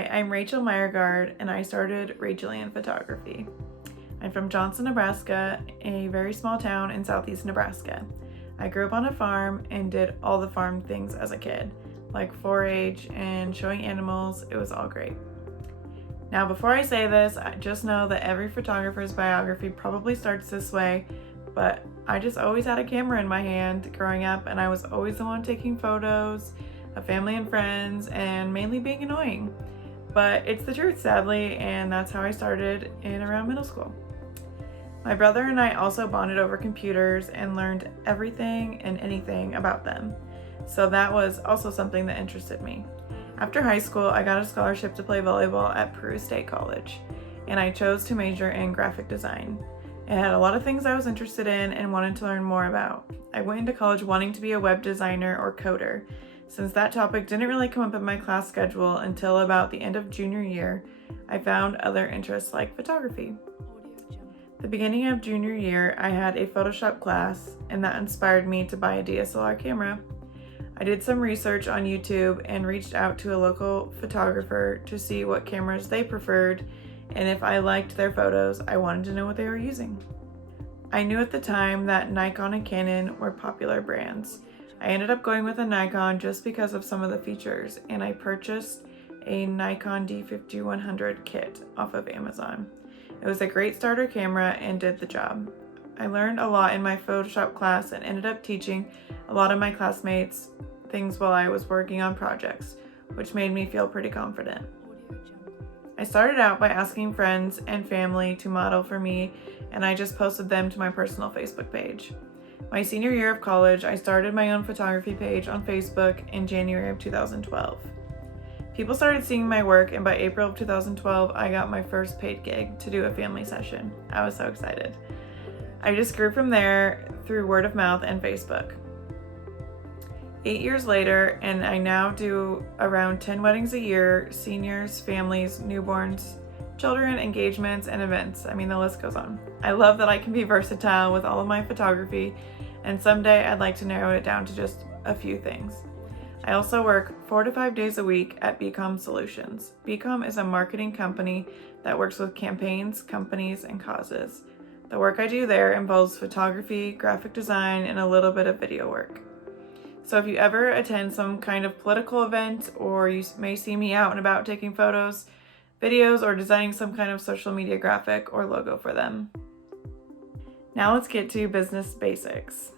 Hi, I'm Rachel Meyergard, and I started RachelAnnePhotography. I'm from Johnson, Nebraska, a very small town in southeast Nebraska. I grew up on a farm and did all the farm things as a kid, like 4-H and showing animals. It was all great. Now, before I say this, I just know that every photographer's biography probably starts this way, but I just always had a camera in my hand growing up, and I was always the one taking photos of family and friends and mainly being annoying. But it's the truth, sadly, and that's how I started in around middle school. My brother and I also bonded over computers and learned everything and anything about them. So that was also something that interested me. After high school, I got a scholarship to play volleyball at Peru State College, and I chose to major in graphic design. It had a lot of things I was interested in and wanted to learn more about. I went into college wanting to be a web designer or coder. Since that topic didn't really come up in my class schedule until about the end of junior year, I found other interests like photography. The beginning of junior year, I had a Photoshop class, and that inspired me to buy a DSLR camera. I did some research on YouTube and reached out to a local photographer to see what cameras they preferred, and if I liked their photos, I wanted to know what they were using. I knew at the time that Nikon and Canon were popular brands. I ended up going with a Nikon just because of some of the features, and I purchased a Nikon D5100 kit off of Amazon. It was a great starter camera and did the job. I learned a lot in my Photoshop class and ended up teaching a lot of my classmates things while I was working on projects, which made me feel pretty confident. I started out by asking friends and family to model for me, and I just posted them to my personal Facebook page. My senior year of college, I started my own photography page on Facebook in January of 2012. People started seeing my work, and by April of 2012, I got my first paid gig to do a family session. I was so excited. I just grew from there through word of mouth and Facebook. 8 years later, and I now do around 10 weddings a year, seniors, families, newborns, children, engagements, and events. I mean, the list goes on. I love that I can be versatile with all of my photography, and someday I'd like to narrow it down to just a few things. I also work 4 to 5 days a week at Becom Solutions. Becom is a marketing company that works with campaigns, companies, and causes. The work I do there involves photography, graphic design, and a little bit of video work. So if you ever attend some kind of political event, or you may see me out and about taking photos, videos, or designing some kind of social media graphic or logo for them. Now let's get to business basics.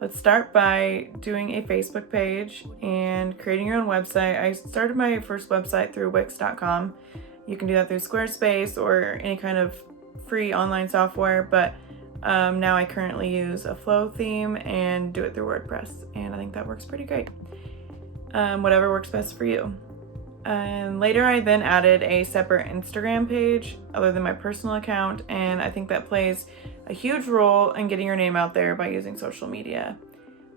Let's start by doing a Facebook page and creating your own website. I started my first website through Wix.com. You can do that through Squarespace or any kind of free online software, but now I currently use a Flow theme and do it through WordPress, and I think that works pretty great. Whatever works best for you. And later I then added a separate Instagram page other than my personal account, and I think that plays a huge role in getting your name out there by using social media.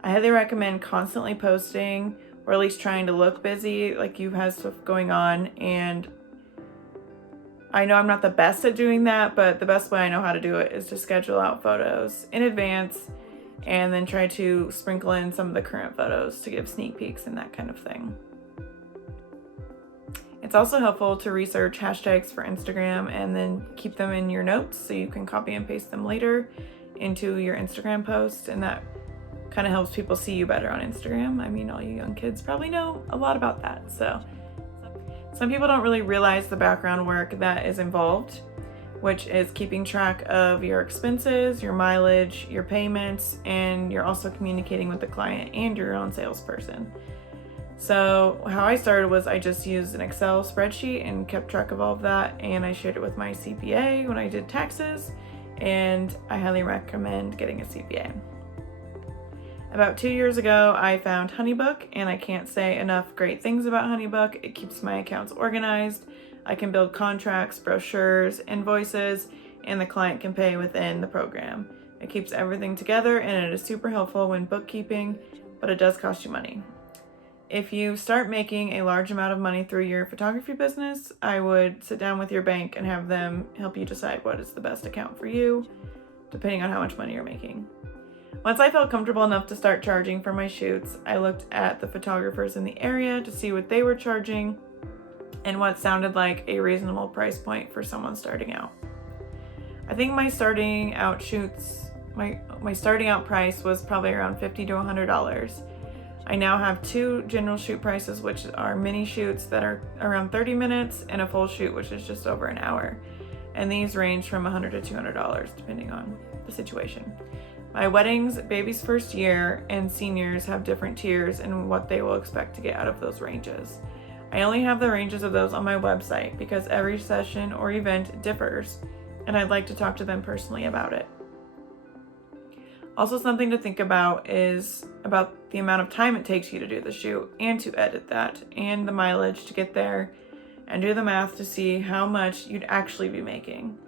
I highly recommend constantly posting, or at least trying to look busy, like you have stuff going on. And I know I'm not the best at doing that, but the best way I know how to do it is to schedule out photos in advance and then try to sprinkle in some of the current photos to give sneak peeks and that kind of thing. It's also helpful to research hashtags for Instagram and then keep them in your notes so you can copy and paste them later into your Instagram post, and that kind of helps people see you better on Instagram. I mean, all you young kids probably know a lot about that. So some people don't really realize the background work that is involved, which is keeping track of your expenses, your mileage, your payments, and you're also communicating with the client and your own salesperson. So how I started was I just used an Excel spreadsheet and kept track of all of that, and I shared it with my CPA when I did taxes, and I highly recommend getting a CPA. About 2 years ago, I found HoneyBook, and I can't say enough great things about HoneyBook. It keeps my accounts organized. I can build contracts, brochures, invoices, and the client can pay within the program. It keeps everything together, and it is super helpful when bookkeeping, but it does cost you money. If you start making a large amount of money through your photography business, I would sit down with your bank and have them help you decide what is the best account for you, depending on how much money you're making. Once I felt comfortable enough to start charging for my shoots, I looked at the photographers in the area to see what they were charging, and what sounded like a reasonable price point for someone starting out. I think my starting out shoots, my starting out price was probably around $50 to $100. I now have 2 general shoot prices, which are mini shoots that are around 30 minutes and a full shoot, which is just over an hour. And these range from $100 to $200 depending on the situation. My weddings, baby's first year, and seniors have different tiers and what they will expect to get out of those ranges. I only have the ranges of those on my website because every session or event differs, and I'd like to talk to them personally about it. Also, something to think about is about the amount of time it takes you to do the shoot and to edit that, and the mileage to get there, and do the math to see how much you'd actually be making.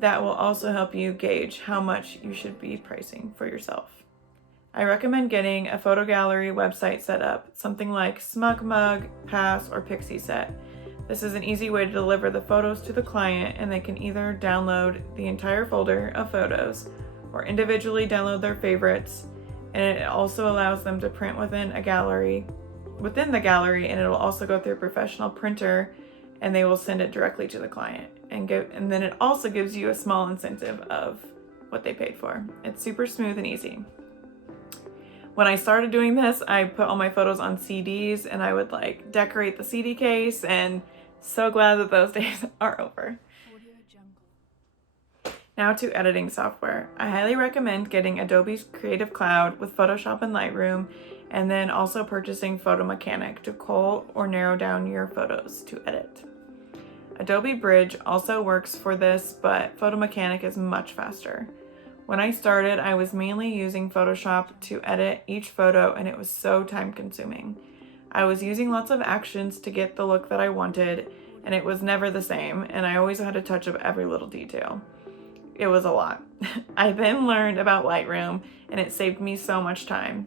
That will also help you gauge how much you should be pricing for yourself. I recommend getting a photo gallery website set up, something like SmugMug, Pass, or Pixieset. This is an easy way to deliver the photos to the client, and they can either download the entire folder of photos or individually download their favorites, and it also allows them to print within the gallery, and it'll also go through a professional printer, and they will send it directly to the client, and then it also gives you a small incentive of what they paid for. It's super smooth and easy. When I started doing this, I put all my photos on CDs, and I would decorate the CD case, and so glad that those days are over. Now to editing software. I highly recommend getting Adobe's Creative Cloud with Photoshop and Lightroom, and then also purchasing Photo Mechanic to cull or narrow down your photos to edit. Adobe Bridge also works for this, but Photo Mechanic is much faster. When I started, I was mainly using Photoshop to edit each photo, and it was so time consuming. I was using lots of actions to get the look that I wanted, and it was never the same, and I always had to touch up every little detail. It was a lot. I then learned about Lightroom, and it saved me so much time.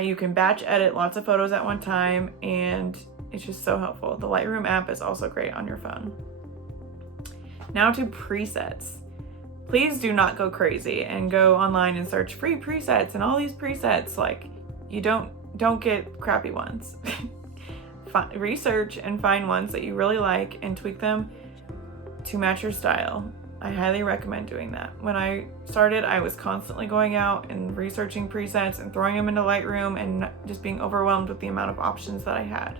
You can batch edit lots of photos at one time, and it's just so helpful. The Lightroom app is also great on your phone. Now to presets. Please do not go crazy and go online and search free presets and all these presets. You don't get crappy ones. Research and find ones that you really like and tweak them to match your style. I highly recommend doing that. When I started, I was constantly going out and researching presets and throwing them into Lightroom and just being overwhelmed with the amount of options that I had.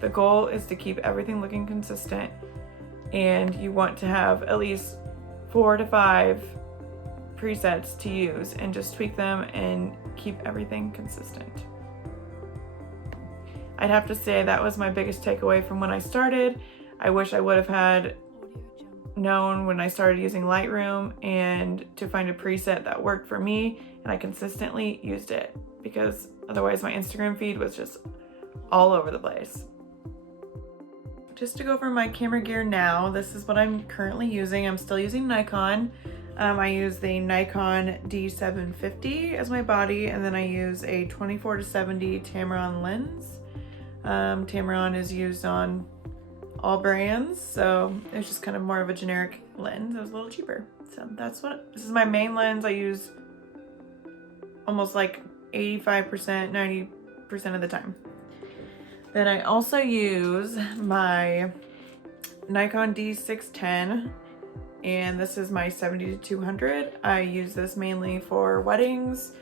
The goal is to keep everything looking consistent, and you want to have at least 4 to 5 presets to use and just tweak them and keep everything consistent. I'd have to say that was my biggest takeaway from when I started. I wish I would have had known when I started using Lightroom and to find a preset that worked for me, and I consistently used it, because otherwise my Instagram feed was just all over the place. Just to go over my camera gear now, this is what I'm currently using. I'm still using Nikon. I use the Nikon D750 as my body, and then I use a 24 to 70 Tamron lens. Tamron is used on all brands, so it's just kind of more of a generic lens. It was a little cheaper. So this is my main lens. I use almost 85%, 90% of the time. Then I also use my Nikon D610, and this is my 70 to 200. I use this mainly for weddings,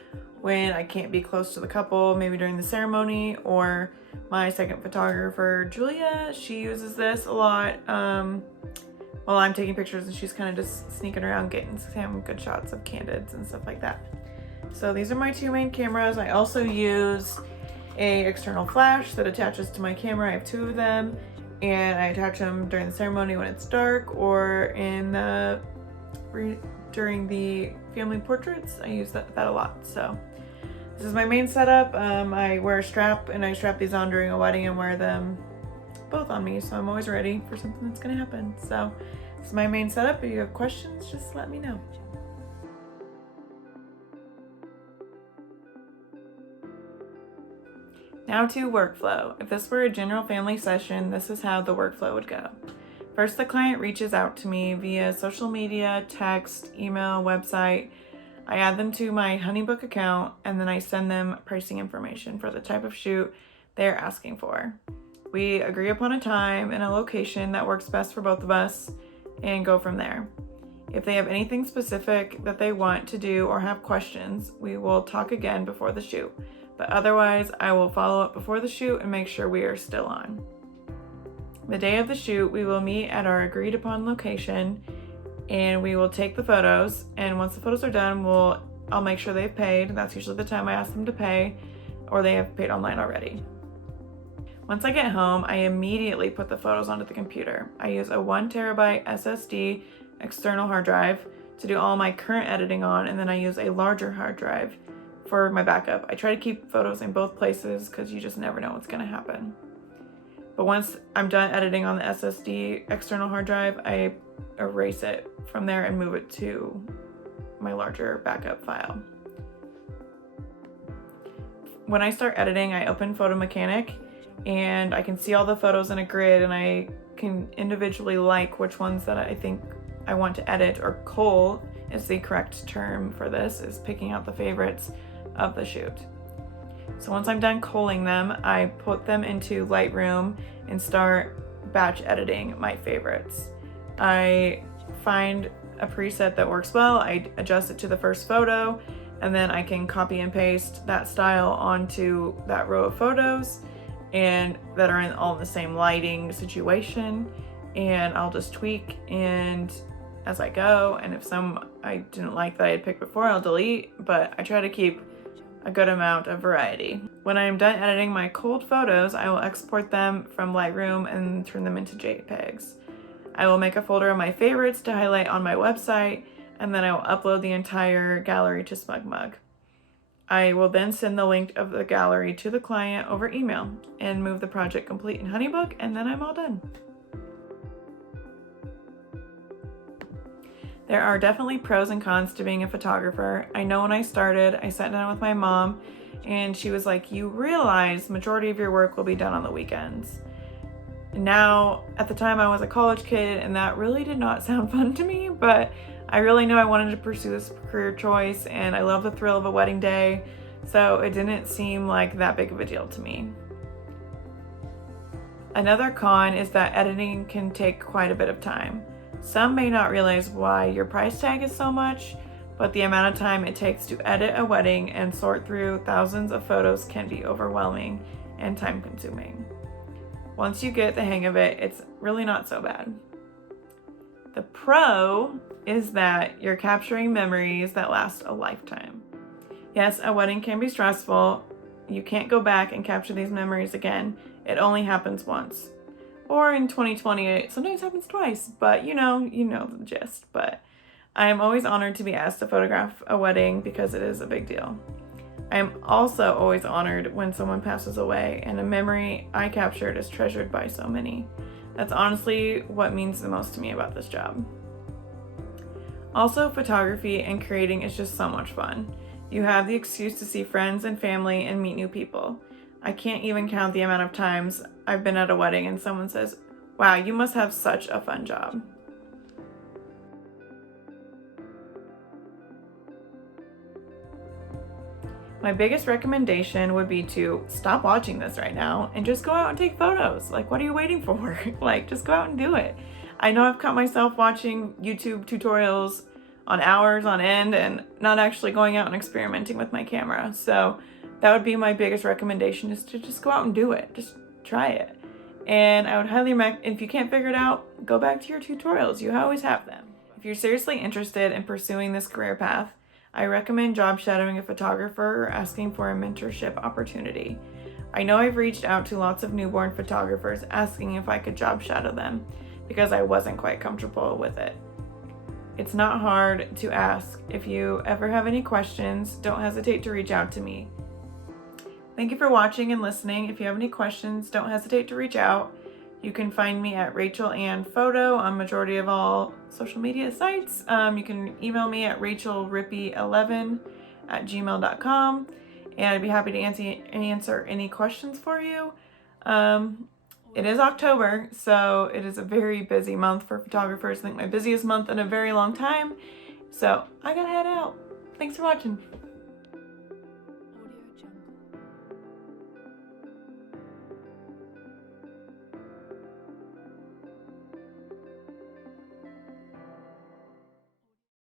when I can't be close to the couple, maybe during the ceremony, or my second photographer, Julia, she uses this a lot while I'm taking pictures, and she's kind of just sneaking around getting some good shots of candids and stuff like that. So these are my 2 main cameras. I also use a external flash that attaches to my camera. I have 2 of them, and I attach them during the ceremony when it's dark, or during the family portraits. I use that a lot. So this is my main setup. I wear a strap, and I strap these on during a wedding and wear them both on me, so I'm always ready for something that's gonna happen. So this is my main setup. If you have questions, just let me know. Now to workflow. If this were a general family session, this is how the workflow would go. First, the client reaches out to me via social media, text, email, website. I add them to my Honeybook account, and then I send them pricing information for the type of shoot they're asking for. We agree upon a time and a location that works best for both of us and go from there. If they have anything specific that they want to do or have questions, we will talk again before the shoot. But otherwise, I will follow up before the shoot and make sure we are still on. The day of the shoot, we will meet at our agreed upon location and we will take the photos. And once the photos are done, I'll make sure they've paid. That's usually the time I ask them to pay, or they have paid online already. Once I get home, I immediately put the photos onto the computer. I use a 1 terabyte SSD external hard drive to do all my current editing on, and then I use a larger hard drive for my backup. I try to keep photos in both places because you just never know what's going to happen. But once I'm done editing on the SSD external hard drive, I erase it from there and move it to my larger backup file. When I start editing, I open Photo Mechanic and I can see all the photos in a grid, and I can individually like which ones that I think I want to edit, or cull is the correct term for this, is picking out the favorites of the shoot. So once I'm done culling them, I put them into Lightroom and start batch editing my favorites. I find a preset that works well, I adjust it to the first photo, and then I can copy and paste that style onto that row of photos and that are all in the same lighting situation, and I'll just tweak and as I go, and if some I didn't like that I had picked before, I'll delete, but I try to keep a good amount of variety. When I'm done editing my culled photos, I will export them from Lightroom and turn them into JPEGs. I will make a folder of my favorites to highlight on my website, and then I will upload the entire gallery to SmugMug. I will then send the link of the gallery to the client over email and move the project complete in Honeybook, and then I'm all done. There are definitely pros and cons to being a photographer. I know when I started, I sat down with my mom and she was like, you realize majority of your work will be done on the weekends. Now, at the time I was a college kid and that really did not sound fun to me, but I really knew I wanted to pursue this career choice and I love the thrill of a wedding day, so it didn't seem like that big of a deal to me. Another con is that editing can take quite a bit of time. Some may not realize why your price tag is so much, but the amount of time it takes to edit a wedding and sort through thousands of photos can be overwhelming and time consuming. Once you get the hang of it, it's really not so bad. The pro is that you're capturing memories that last a lifetime. Yes, a wedding can be stressful. You can't go back and capture these memories again. It only happens once. Or in 2020, it sometimes happens twice, but you know the gist. But I am always honored to be asked to photograph a wedding because it is a big deal. I am also always honored when someone passes away and a memory I captured is treasured by so many. That's honestly what means the most to me about this job. Also, photography and creating is just so much fun. You have the excuse to see friends and family and meet new people. I can't even count the amount of times I've been at a wedding and someone says, wow, you must have such a fun job. My biggest recommendation would be to stop watching this right now and just go out and take photos. Like, what are you waiting for? Like, just go out and do it. I know I've caught myself watching YouTube tutorials on hours on end and not actually going out and experimenting with my camera. So that would be my biggest recommendation, is to just go out and do it. Just try it. And I would highly recommend, if you can't figure it out, go back to your tutorials. You always have them. If you're seriously interested in pursuing this career path, I recommend job shadowing a photographer or asking for a mentorship opportunity. I know I've reached out to lots of newborn photographers asking if I could job shadow them because I wasn't quite comfortable with it. It's not hard to ask. If you ever have any questions, don't hesitate to reach out to me. Thank you for watching and listening. If you have any questions, don't hesitate to reach out. You can find me at RachelAnnePhoto on majority of all social media sites. You can email me at RachelRippy11@gmail.com, and I'd be happy to answer any questions for you. It is October, so it is a very busy month for photographers. I think my busiest month in a very long time. So I gotta head out. Thanks for watching.